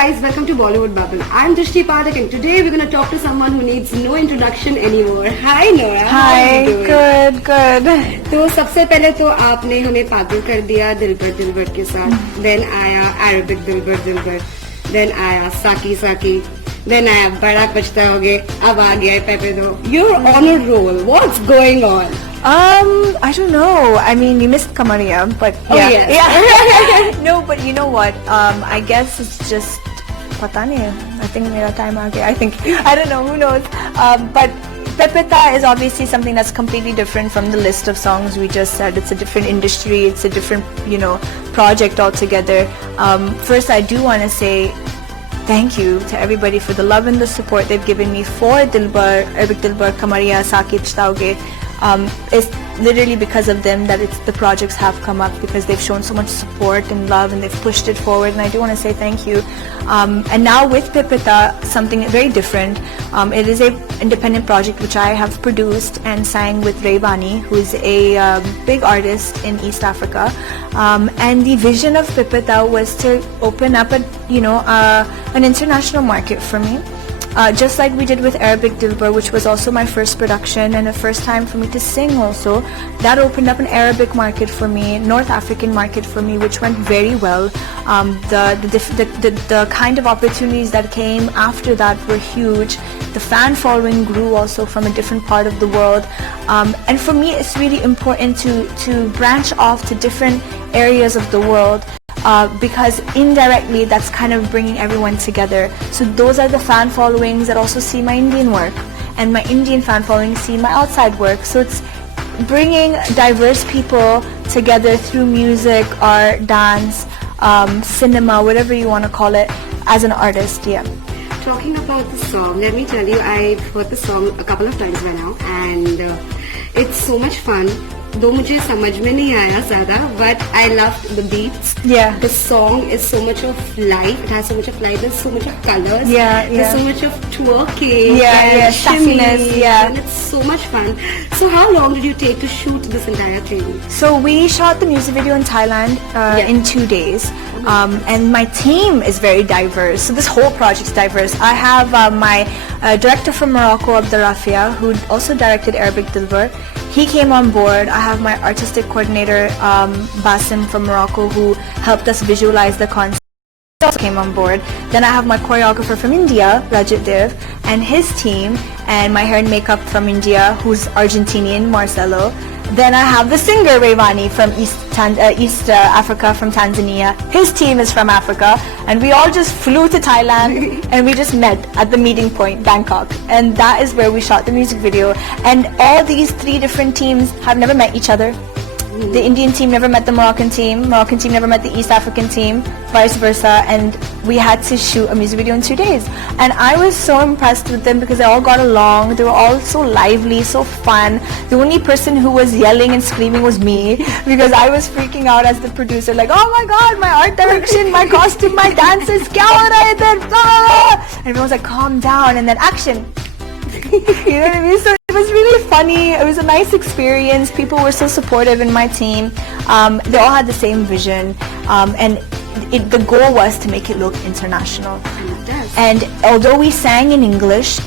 guys, welcome to Bollywood Bubble. I'm Drishti Pathak and today we're going to talk to someone who needs no introduction anymore. Hi Nora. Hi, good. तो सबसे पहले तो आपने हमें पागल कर दिया दिलबर के साथ. Then आया Arabic दिलबर. Then आया Saki. Then आया बड़ा पछताओगे. अब आ गया है Pepe Do. You're on a roll. What's going on? I don't know. I mean, you missed Kamaria, but yeah. Oh, yes. Yeah. No, but you know what? I guess it's just pata nahi. I think mera time aa gaya. I don't know. Who knows? But Pepita is obviously something that's completely different from the list of songs we just said. It's a different industry. It's a different, project altogether. First, I do want to say thank you to everybody for the love and the support they've given me for Dilbar, Arabic Dilbar, Kamaria, Saki Chhtaoge. It's literally because of them that the projects have come up, because they've shown so much support and love and they've pushed it forward, and I do want to say thank you. And now with Pepita, something very different. It is a independent project which I have produced and sang with Rayvani, who is a big artist in East Africa. And the vision of Pepita was to open up an international market for me. Just like we did with Arabic Dilbar, which was also my first production and the first time for me to sing also. That opened up an Arabic market for me, North African market for me, which went very well. The kind of opportunities that came after that were huge. The fan following grew also from a different part of the world. And for me, it's really important to branch off to different areas of the world. Because indirectly that's kind of bringing everyone together. So those are the fan followings that also see my Indian work, and my Indian fan followings see my outside work. So it's bringing diverse people together through music, art, dance, cinema, whatever you want to call it, as an artist. Yeah. Talking about the song, let me tell you, I've heard the song a couple of times by now, and it's so much fun. Though मुझे समझ में नहीं आया ज़्यादा, but I loved the beats. Yeah. The song is so much of light. It has so much of light. There's so much of colors. Yeah. There's so much of twerking. Yeah. Shimminess. Yeah. And it's so much fun. So how long did you take to shoot this entire thing? So we shot the music video in Thailand in 2 days. And my team is very diverse. So this whole project is diverse. I have my director from Morocco, Abderrafia, who also directed Arabic Dilbar. He came on board. I have my artistic coordinator, Basim from Morocco, who helped us visualize the concept. He also came on board. Then I have my choreographer from India, Rajat Dev, and his team, and my hair and makeup from India, who's Argentinian, Marcelo. Then I have the singer Rayvani from East Africa, from Tanzania. His team is from Africa, and we all just flew to Thailand and we just met at the meeting point, Bangkok, and that is where we shot the music video. And all these 3 different teams have never met each other. The Indian team never met the Moroccan team never met the East African team, vice versa, and we had to shoot a music video in 2 days. And I was so impressed with them because they all got along. They were all so lively, so fun. The only person who was yelling and screaming was me, because I was freaking out as the producer, like, oh my god, my art direction, my costume, my dances, kya ho raha hai idhar? And everyone was like, calm down, and then action. You know what I mean? So it was really funny. It was a nice experience. People were so supportive in my team. They all had the same vision, and the goal was to make it look international. And although we sang in English,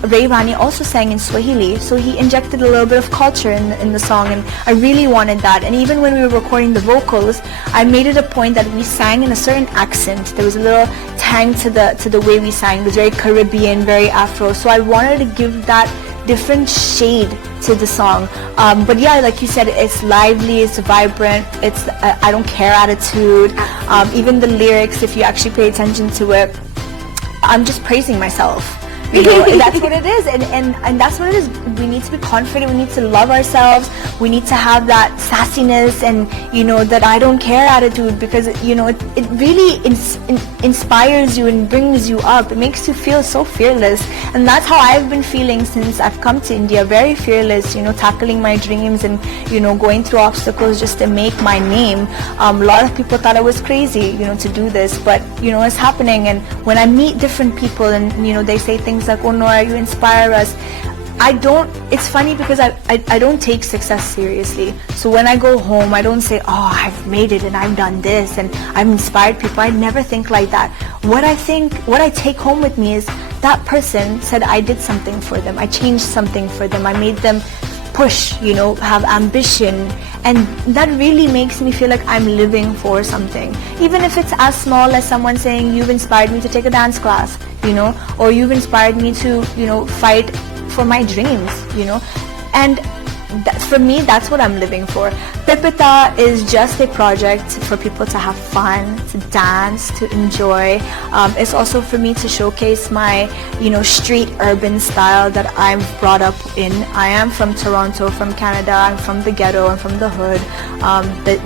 Rayvani also sang in Swahili, so he injected a little bit of culture in the song, and I really wanted that. And even when we were recording the vocals, I made it a point that we sang in a certain accent. There was a little tang to the way we sang. It was very Caribbean, very Afro, so I wanted to give that different shade to the song. But yeah, like you said, it's lively, it's vibrant, it's I don't care attitude. Even the lyrics, if you actually pay attention to it, I'm just praising myself. That's what it is, and that's what it is. We need to be confident, we need to love ourselves, we need to have that sassiness and that I don't care attitude, because it really inspires you and brings you up. It makes you feel so fearless, and that's how I've been feeling since I've come to India. Very fearless, tackling my dreams and going through obstacles just to make my name. A lot of people thought I was crazy to do this, but it's happening. And when I meet different people and they say things like, oh Nora, you inspire us, it's funny because I don't take success seriously. So when I go home, I don't say, oh, I've made it and I've done this and I've inspired people. I never think like that. What I take home with me is that person said I did something for them. I changed something for them. I made them push, have ambition. And that really makes me feel like I'm living for something. Even if it's as small as someone saying, you've inspired me to take a dance class, or you've inspired me to, fight for my dreams, and for me, that's what I'm living for. Pipita is just a project for people to have fun, to dance, to enjoy. It's also for me to showcase my, street urban style that I'm brought up in. I am from Toronto, from Canada. I'm from the ghetto. I'm from the hood.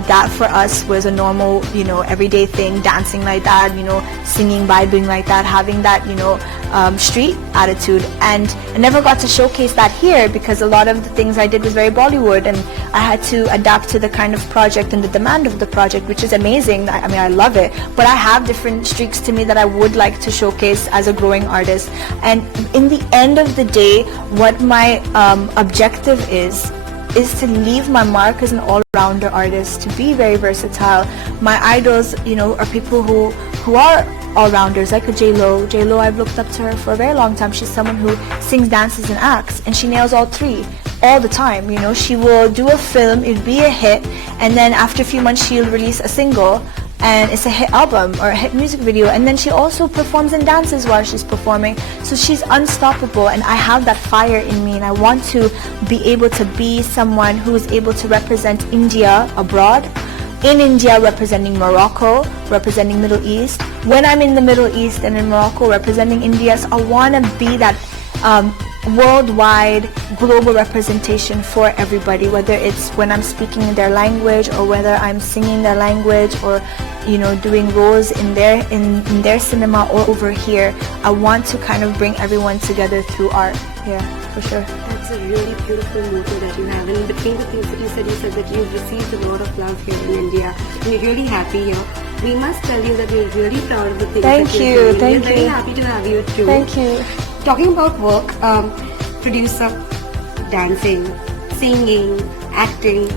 That for us was a normal, everyday thing, dancing like that, singing, vibing like that, having that, street attitude. And I never got to showcase that here because a lot of the things I did was very Bollywood, and I had to adapt to the kind of project and the demand of the project, which is amazing. I mean, I love it, but I have different streaks to me that I would like to showcase as a growing artist. And in the end of the day, what my objective is to leave my mark as an all-rounder artist, to be very versatile. My idols, are people who are all-rounders, like a J-Lo. J-Lo, I've looked up to her for a very long time. She's someone who sings, dances, and acts, and she nails all three all the time. She will do a film, it'll be a hit, and then after a few months she'll release a single, and it's a hit album or a hit music video, and then she also performs and dances while she's performing. So she's unstoppable, and I have that fire in me, and I want to be able to be someone who is able to represent India abroad, in India representing Morocco, representing Middle East. When I'm in the Middle East and in Morocco representing India, so I want to be that worldwide global representation for everybody, whether it's when I'm speaking in their language or whether I'm singing their language or doing roles in their cinema or over here. I want to kind of bring everyone together through art. Yeah, for sure. That's a really beautiful motto that you have. And between the things that you said that you've received a lot of love here in India, and you're really happy here. We must tell you that we're really proud of the things that you're doing. We're very happy to have you too. Thank you. Talking about work, producer, dancing, singing, acting,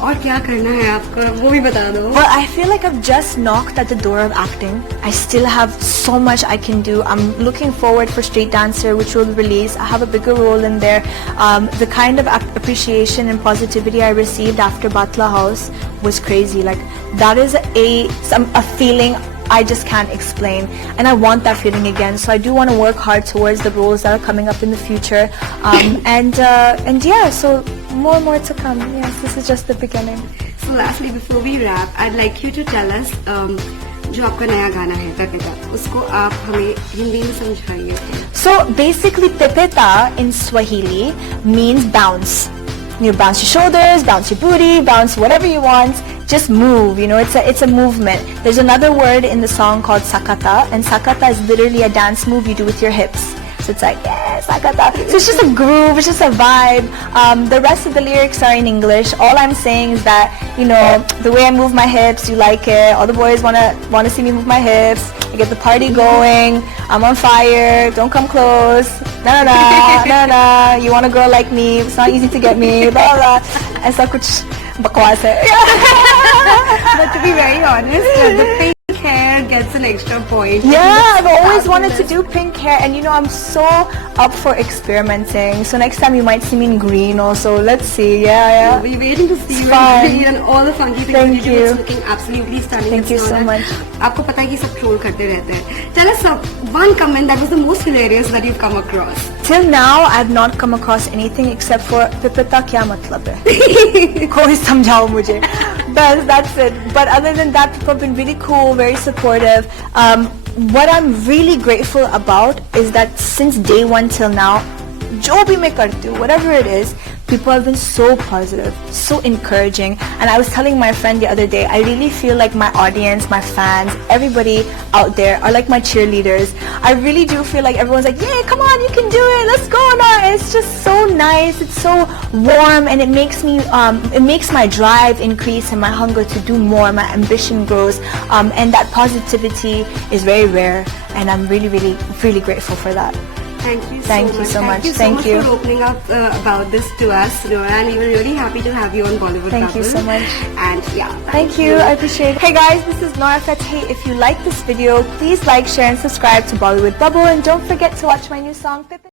और क्या करना है आपका वो भी बता दो. Well, I feel like I've just knocked at the door of acting. I still have so much I can do. I'm looking forward for Street Dancer, which will release. I have a bigger role in there. The kind of appreciation and positivity I received after Batla House was crazy. Like, that is a feeling I just can't explain, and I want that feeling again. So I do want to work hard towards the roles that are coming up in the future, and yeah, so more to come. Yes, this is just the beginning. So lastly, before we wrap, I'd like you to tell us जो आपका नया गाना है पिपिता, उसको आप हमें हिंदी में समझाइए. So basically, Pipita in Swahili means bounce. Bounce your shoulders, bounce your booty, bounce whatever you want. Just move, it's a movement. There's another word in the song called sakata, and sakata is literally a dance move you do with your hips. So it's like, yeah, sakata. So it's just a groove, it's just a vibe. The rest of the lyrics are in English. All I'm saying is that, the way I move my hips, you like it. All the boys wanna see me move my hips. I get the party going. I'm on fire. Don't come close. No. You want a girl like me? It's not easy to get me. Blah blah. ऐसा कुछ बकवास है. But to be very honest, the pink hair gets an extra point. Yeah, I've always wanted to do pink hair, and I'm so up for experimenting. So next time you might see me in green also. Let's see. Yeah. We're waiting to see you fun. in green and all the funky things Thank you do. you. It's looking absolutely stunning. Thank you so much. आपको पता है कि सब troll करते रहते हैं. Tell us one comment that was the most hilarious that you've come across. Till now, I've not come across anything except for Pipita क्या मतलब है? कोई समझाओ मुझे. But that's it. But other than that, people have been really cool, very supportive. What I'm really grateful about is that since day one till now, जो भी मैं करती हूँ, whatever it is, people have been so positive, so encouraging. And I was telling my friend the other day, I really feel like my audience, my fans, everybody out there are like my cheerleaders. I really do feel like everyone's like, yeah, come on, you can do it, let's go now. And it's just so nice, it's so warm, and it makes me, it makes my drive increase and my hunger to do more, my ambition grows, and that positivity is very rare, and I'm really, really, really grateful for that. Thank you so Thank much. you so much. Thank you so Thank much you. for opening up about this to us, Noora, and we were really happy to have you on Bollywood Thank you Bubble. so much. And yeah, Thank you. I appreciate it. Hey guys, this is Noora Fateh. If you like this video, please like, share and subscribe to Bollywood Bubble, and don't forget to watch my new song, Pippin.